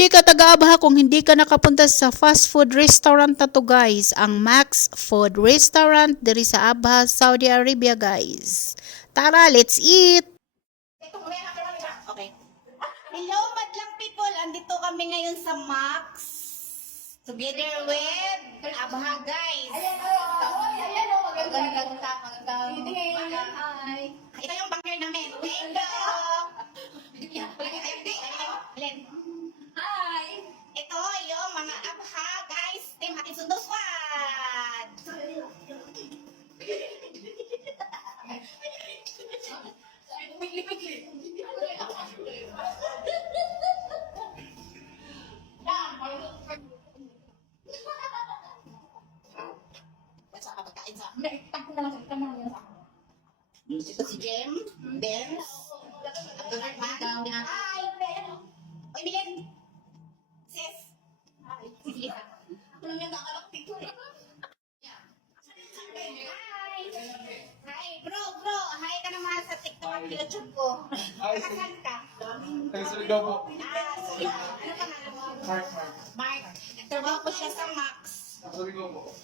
hindi ka taga-Abha, kung hindi ka nakapunta sa fast food restaurant na to guys, ang Max Food Restaurant diri sa Abha, Saudi Arabia guys. Tara, let's eat! Okay. Hello, madlang people. Andito kami ngayon sa Max. Together with Abha, guys. Ito yung bunker namin. Hello. Hi. Ito yung mga Abha, guys. Team Hatin Sundo Squad. Ito si Jem, Benz, Abdulrahman, hi, oy Milen, sis, hi, sige ha, ano yung nakalaktik ko? Hi, bro, hi ka naman sa TikTok at YouTube ko. Nakasan ka? Taga-Surigao po. Sorry. Ano pangalan mo? Mark. Mark. Trabaho ko siya sa Max. Taga-Surigao po.